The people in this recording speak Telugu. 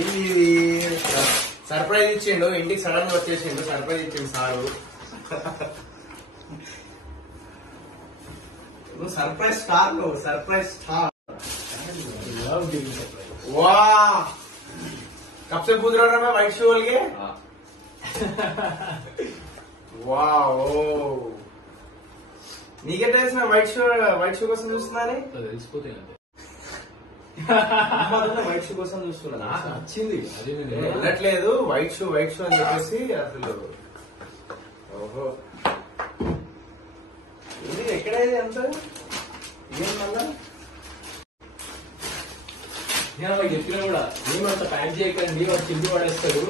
ఏంది సర్ప్రైజ్ ఇచ్చిండు, ఇంటికి సడన్ గా వచ్చేసిండు. సర్ప్రైజ్ ఇచ్చిండు సారు. నువ్వు సర్ప్రైజ్ స్టార్, నువ్వు సర్ప్రైజ్ స్టార్. వా कब से पूछ रहा था मैं व्हाइट शू बोल के? वाह నీకెట్లా తెలిసిన వైట్ షూ కోసం చూస్తున్నాని? వైట్ షూ కోసం చూస్తున్నా. వచ్చింది వెళ్ళట్లేదు వైట్ షూ అని చెప్పేసి. అసలు ఓహో ఇది ఎక్కడైతే ఎంత ఏం మళ్ళా చెప్పినా కూడా మేమంత ప్యాక్ చేయకండి, వాడు కింది పడేస్తాడు.